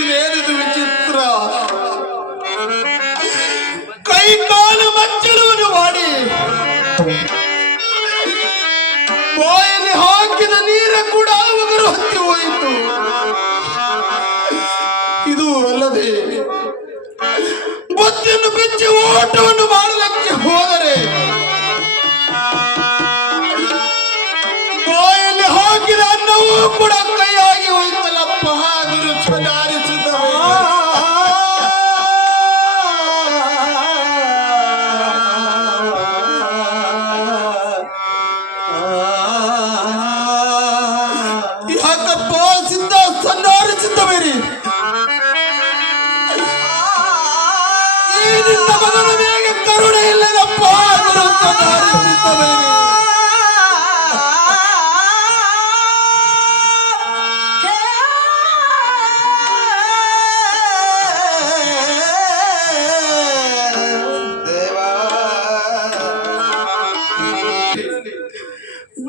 ಇದೇನಿದು ವಿಚಿತ್ರ. ಕೈ ಕಾಲು ಮಚ್ಚಲವನ್ನು ಮಾಡಿ ಬಾಯಲ್ಲಿ ಹಾಕಿದ ನೀರ ಕೂಡ ಅವಗರು ಹತ್ತಿ ಹೋಯಿತು. ಇದು ಅಲ್ಲದೆ ಬುದ್ಧಿಯನ್ನು ಬಿಚ್ಚಿ ಓಟವನ್ನು ಮಾಡಲಿಕ್ಕೆ ಹೋದರೆ ಬಾಯಲ್ಲಿ ಹಾಕಿದ ಅನ್ನವೂ ಕೂಡ ಕೈಯಾಗಿ ಹೋಯ್ತಲ್ಲಪ್ಪ. ಗುರು ಸುಧಾರಿಸಿದವೆ. ಯಾಕಪ್ಪ ಸಿದ್ಧ ಸಂಧಾರಿಸಿದ್ದವೇರಿ? ಈ ನಿನ್ನ ಮಗನ ಮೇಲೆ ಕರುಣೆ ಇಲ್ಲದಪ್ಪ. ಗುರು ಸಂಧಾರಿಸಿದ್ದವೇರಿ.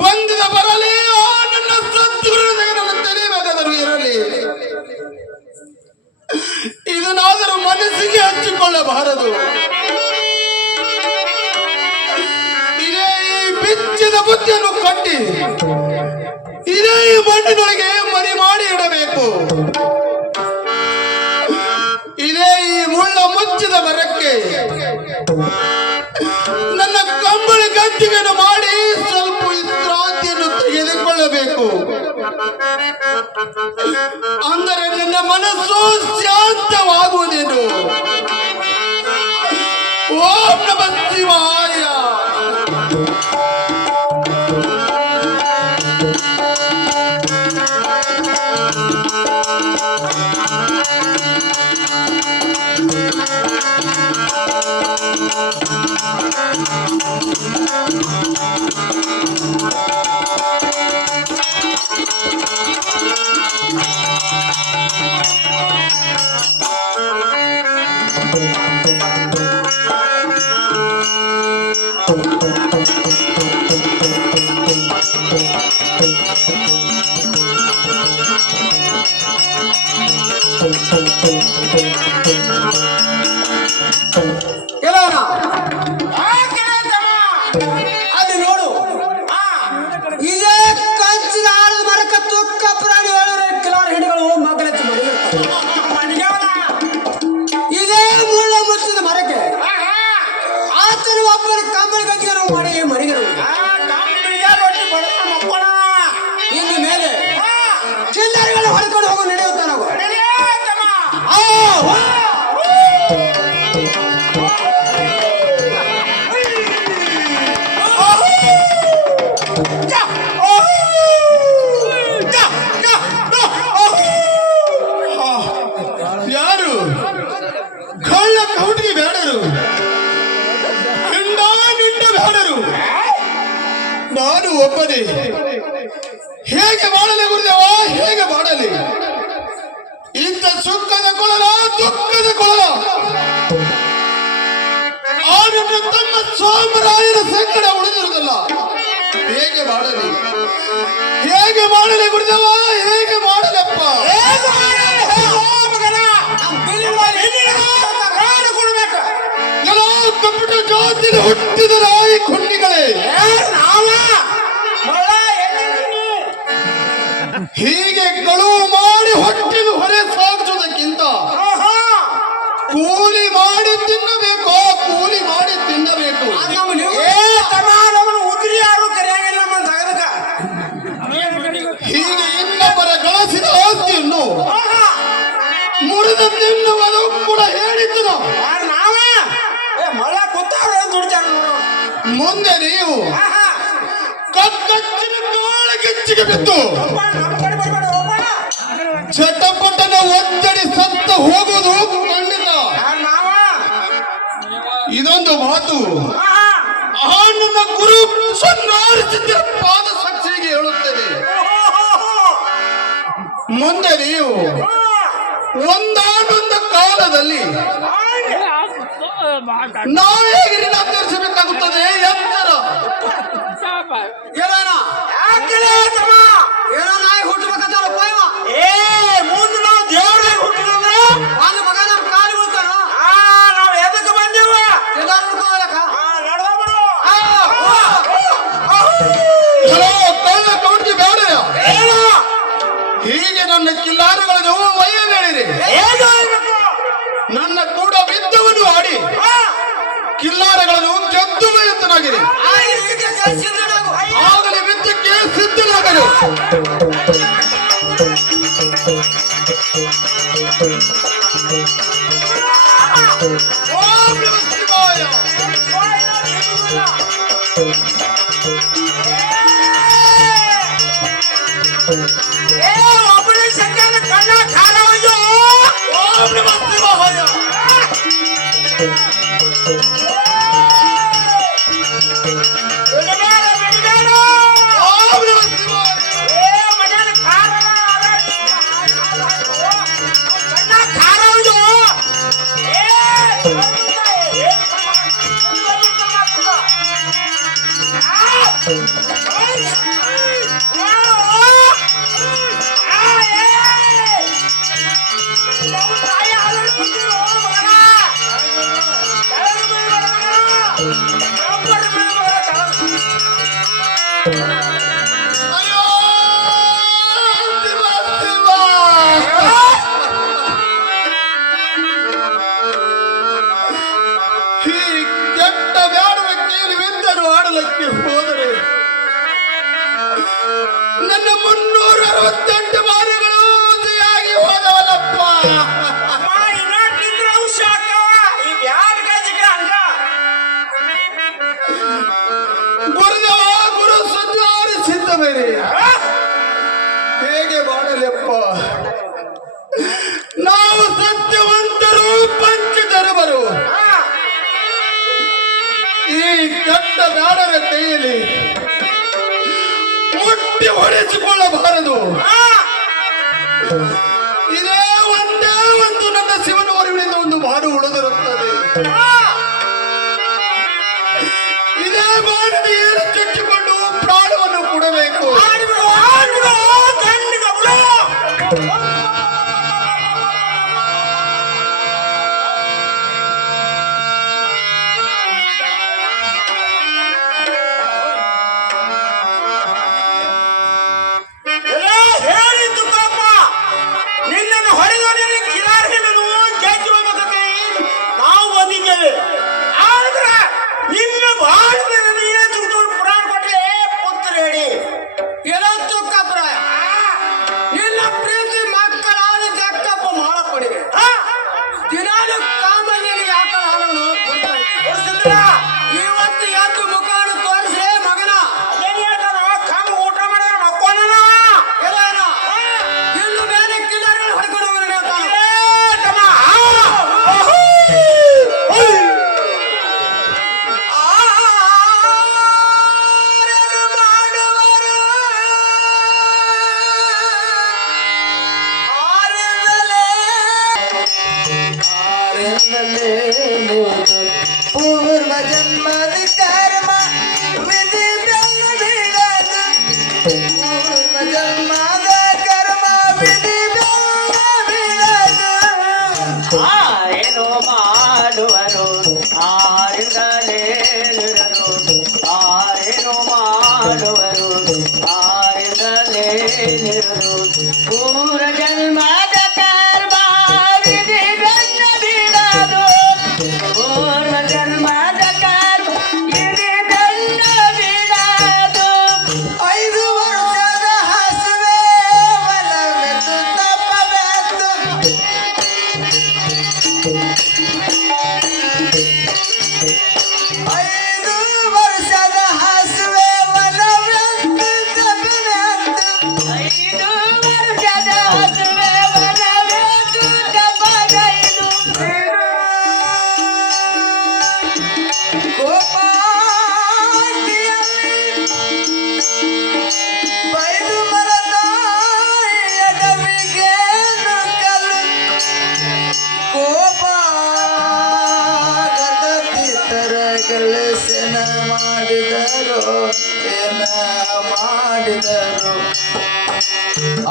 ಬಂದಿದ ಬರಲಿ ನನ್ನ ಸದ್ಗುರುವಿಗೆ ನನ್ನ ತಲೆಬಾಗದರೂ ಇರಲಿ. ಇದನ್ನಾದರೂ ಮನಸ್ಸಿಗೆ ಹಚ್ಚಿಕೊಳ್ಳಬಾರದು. ಇದೇ ಈ ಬಿಚ್ಚಿದ ಬುದ್ಧಿಯನ್ನು ಕಟ್ಟಿ ಇದೇ ಈ ಮಣ್ಣಿನೊಳಗೆ ಮರಿ ಮಾಡಿ ಇಡಬೇಕು. ಇದೇ ಈ ಮುಳ್ಳ ಮುಚ್ಚಿದ ಮರಕ್ಕೆ ನನ್ನ ಕಂಬಳಿ ಗದ್ದಿಗೆಯನ್ನು ಮಾಡಿ ಸ್ವಲ್ಪ ವಿಶ್ರಾಂತಿಯನ್ನು ತೆಗೆದುಕೊಳ್ಳಬೇಕು. ಅಂದರೆ ನಿನ್ನ ಮನಸ್ಸು ಶಾಂತವಾಗುವುದೇನು. ಓಂ ನಮಃ ಶಿವಾಯ. ಅಲ್ಲಿ ನೋಡು, ಇದೇ ಕಂಚಿನ ಆಳದ ಮರಕ ತುಕ್ಕ ಪ್ರಾಣಿ 7 ಕಿಲೋ ಹಿಡಿಗಳು ಮಗಲೆತ್ತಿ ಇದೇ ಮುಳ್ಳ ಮುಚ್ಚಿದ ಮರಕ್ಕೆ ಆತನು ಒಬ್ಬರ ಕಂಬಳಿ ಗದ್ದಿಗೆ ನಾವು ಮಾಡಿ ಮರಿಗರು. ಇನ್ನು ಮೇಲೆ ಚಿಲ್ಲರೆಗಳು ಹೊರಕೊಂಡು ಹೋಗೋ ನಡೆಯುತ್ತ ನಾವು. ಯಾರು ಕಳ್ಳ ಕೌಟಿಗೆ ಬೇಡರು, ನಿಂಡ ಬೇಡರು. ನಾನು ಒಬ್ಬನೇ. ಹೇಗೆ ಮಾಡಲಿ ಗುರುದೇವ, ಹೇಗೆ ಮಾಡಲಿ? ಇಂಥ ಸುಖದ ಕೊಳಲ ದುಃಖದ ಕೊಳಲ ಆ ನನ್ನ ತಮ್ಮ ಸೋಮರಾಯನ ಸಂಕಟ ಉಳಿದಿರುವುದಲ್ಲ. ಹೇಗೆ ಮಾಡಲಿ, ಹೇಗೆ ಮಾಡಲಿ ಗುರುದೇವ, ಹೇಗೆ ಮಾಡಲಪ್ಪ? ಎಲ್ಲ ಕಪಟ ಜಾತಿಯಲ್ಲಿ ಹುಟ್ಟಿದ ರಾಯಿ ಕೊಂಡಿಗಳೇ, ಹೀಗೆ ಕಳುವು ಮಾಡಿ ಹೊಟ್ಟಿನ ಹೊರೆ ಸಾಗಿಸುವುದಕ್ಕಿಂತ ಕೂಲಿ ಮಾಡಿ ತಿನ್ನಬೇಕು, ಕೂಲಿ ಮಾಡಿ ತಿನ್ನಬೇಕು. ಉದ್ರಿ ಆಡೋಕೆ ಮುಂದೆ ನೀವು ಆಹಾ. ಕಕ್ಕಚ್ಚಿನ ಕಾಳಗೆಚ್ಚಿಗೆ ಬಿದ್ದು ಒಬ್ಬ ನಮ್ಮ ಕಡೆ ಬರ್ಬೇಡ ಒಬ್ಬ. ಚಟಪಟನ ಒತ್ತಡಿ ಸತ್ತು ಹೋಗುವುದು ಖಂಡಿತ. ಯಾರ್ ನಾವ? ಇದೊಂದು ಮಾತು ಆಹಾ. ಆ ನನ್ನ ಗುರು ಸನ್ನಾರಿಸಿದ್ದ ಪಾದ ಸಾಕ್ಷಿಗೆ ಹೇಳುತ್ತದೆ. ಮುಂದೆ ನೀವು ಒಂದಾನೊಂದು ಕಾಲದಲ್ಲಿ ನಾವೇ ಗಿರಿನ ತೋರಿಸಬೇಕಾಗುತ್ತದೆ. ಎತ್ತರ ಏನೋನ? ಯಾಕಲೇ ತಮ್ಮ? ಏನೋ ನಾಯಿ ಹುಟ್ಟಬೇಕಂತಾರ ಪೋಯವ. ಏ ಮುಂದೆ ನಾವು ದೇವರಾಗಿ ಹುಟ್ಟಿದ್ರೆ ಒಂದು ಮಗ ನಮ್ಮ ಕಾಲು ಬೀಳ್ತಾನ. ನಾವು ಎದಕ್ಕೆ ಬಂದೀವ? ಎಲ್ಲಾರು ಹುಡ್ಕೋಲಕ್ಕ. ನಡ್ದೋಗ್ಬಿಡು. ಹಲೋ ಕಳ್ಳ ಕೌಂಟಿ ಬೇಡ. ಏನು? ಹೀಗೆ ನನ್ನ ಕಿಲ್ಲಾರಗಳನ್ನು ಒಯ್ಯಬೇಡಿರಿ. ಏನು ಹೇಳ್ಬೇಕು? ನನ್ನ ಕೂಡ ಬಿದ್ದವನ್ನು ಆಡಿ ಕಿಲ್ಲಾರಗಳನ್ನು ಗೆದ್ದು ಬಯತನಾಗಿರಿ. ಆಗಲೇ ಯುದ್ಧಕ್ಕೆ ಸಿದ್ಧನಾಗಲು. ಓಂ ನಮಃ ಶಿವಾಯ. ಒಬ್ಬನೇ ಸಂಜಾನ ಕಣ್ಣ ಖಾರ ಹೋಯ್ತು. ಓಂ ನಮಃ ಶಿವಾಯ. ಬಿಡಬೇಡ, ಬಿಡಬೇಡ. ಓಂ ನಮಃ ಶಿವಾಯ. ಮಗನ ಖಾರ ಕಣ್ಣ ಖಾರ ಹೋಯ್ತು. ಅಯ್ಯೋ ಶಿವ ಶಿವ. ಈ ಕೆಟ್ಟ ಬ್ಯಾಡುವ ಕೇಳಿ ವಿದ್ಯರು ಆಡಲಿಕ್ಕೆ ಹೋದರೆ ನನ್ನ 368 ಬಾರಿಗಳು ಆಗಿ ಹೋದವಲ್ಲಪ್ಪ. ಗುರುದೇವ ಗುರು ಸುಧಾರಿಸಿದ್ದವೇನೆ ಹೇಗೆ ಮಾಡಲೆಪ್ಪ. ನಾವು ಸತ್ಯವಂತರು ಪಂಚಧರ್ಮರು. ಈ ಕೆಟ್ಟ ಬ್ಯಾಡರ ಕೈಯಲ್ಲಿ ಮುಟ್ಟಿ ಹೊಡೆಸಿಕೊಳ್ಳಬಾರದು. ಇದೇ ಒಂದೇ ಒಂದು ನನ್ನ ಶಿವನ ಹೊರಗಿನಿಂದ ಒಂದು ಬಾಡು ಉಳಿದಿರುತ್ತದೆ. ಇದೇ ಬಾಡಿನ ಏನು ಚುಚ್ಚಿಕೊಂಡು ಪ್ರಾಣವನ್ನು ಕೊಡಬೇಕು. ಹೇಳಿದ್ದು ಪಾಪ ನಿನ್ನನ್ನು ಹೊಡೆದವರಲ್ಲಿ ಕಿಲಾರಿಯನ್ನು ಗೆದ್ದು ಹೋಗಬೇಕಂತೆ ನಾವು ಬಂದಿದ್ದೇವೆ. ಆದ್ರೆ ನಿನ್ನ ಬಾಳಿನಲ್ಲಿ ನೀನೇ ಚುಟ್ಟು ಪುರಾಣ ಕೊಟ್ಟರೆ ಪುತ್ರ ಹೇಳಿ ಏನೋ ತುಕ್ಕಪ್ರಾಯ. ನಿನ್ನ ಪ್ರೀತಿ ಮಕ್ಕಳಾದ ಜಕ್ಕಪ್ಪ ಮಾಡಕೊಡಿವೆ. ದಿನಾಲು ಕಾಮನಿಗೆ ಆಕಳ ಹಾಲನ್ನು ಕೊಡಿಸಿದ್ರ ಇವತ್ತು ಎದ್ದು ಮುಖವನ್ನು ತೋರಿಸ್ರೆ ಮಗನ ಕಾಮ ಊಟ ಮಾಡಿದ್ರೆ ಮಕ್ಕೋಣ ಇನ್ನು ಮೇಲೆ ಕಿಲ್ಲರ್ಗಳು ಹೊಡ್ಕೊಂಡು ಹೋಗ್ತಾನೆ. ಪೂರ್ವ ಜನ್ಮದ ಕರ್ಮ ವಿಧಿ ಬಿಡದು. ಪೂರ್ವ ಜನ್ಮದ ಕರ್ಮ ವಿಧಿ ಬಿಡದು. ಏನು ಮಾಡುವರು ಆರಿಂದಲೇ ನಿರದು. ಆರೇನು ಮಾಡುವರು ಆರಿಂದಲೇ ನಿರದು. ಪೂರ ಜನ್ಮದ ಕರ್ಮ ವಿಧಿ ಬೆನ್ನ ಬಿಡದು. ಪೂರ್ವ ಜನ್ಮದ ಕರ್ಮ ವಿಧಿ ಬೆನ್ನ ಬಿಡದು. 5 ವರ್ಷದ ಹಸುವೆ ಒಲವೆದ್ದು ತಪ್ಪಬೇಕು. 5 ವರ್ಷ ಕೆಲಸನ ಮಾಡಿದರು ಏನ ಮಾಡಿದರು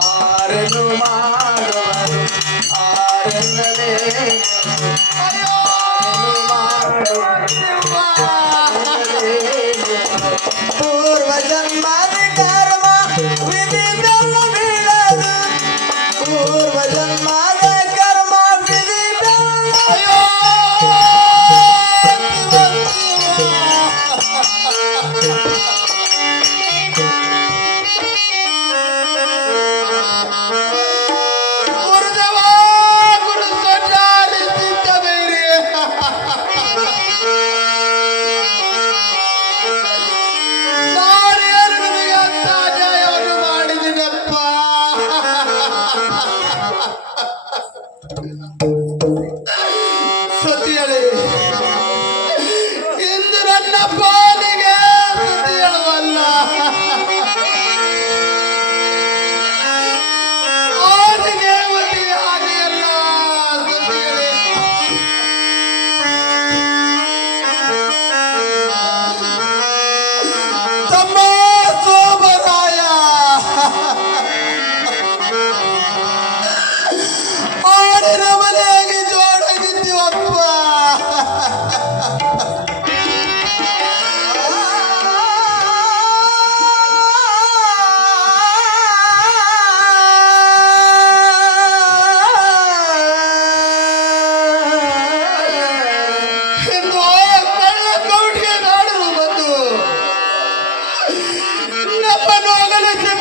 ಆರನ್ನು ಮಾಡುವರು ಆರನ್ನಲೇ ಪೂರ್ವ ಜನ್ಮದ ಕರ್ಮ ವಿಧಿ ಬೆಲ್ಲ ಬೀಳದು ಪೂರ್ವ ಜನ್ಮದ ಕರ್ಮ ವಿಧಿ ಬೆಲ್ಲ ಗುರುದೇವ ಗುರು ಸಂಚಾರಿ ಸಿದ್ಧ ಬೈರಿ ನಾನೇನು ನಿಮಗೆ ಅಂತ ಅನ್ಯಾಯವನ್ನು ಮಾಡಿದಿನಪ್ಪ ಸತಿಯಳಿ ಇಂದು ನನ್ನ ಪಾಲಿಗೆ ಸುದ್ದಿ ಹೇಳುವಲ್ಲ ಆದಿಗೆ ಮತಿ ಆದಿಯಲ್ಲ ಸತಿಯಳಿ ತಮ್ಮ ಸೋಮರಾಯ ಆಡಿನ ಮನೆಯಾಗಿ ಜೋಡಾಗಿದ್ದೀವಪ್ಪ ಎಂದು ಕಳ್ಳ ಕೌಟಿಗೆ ನಾಡಲು ಬಂದು ನಮ್ಮನ್ನು ಅಗಲಿಸಿ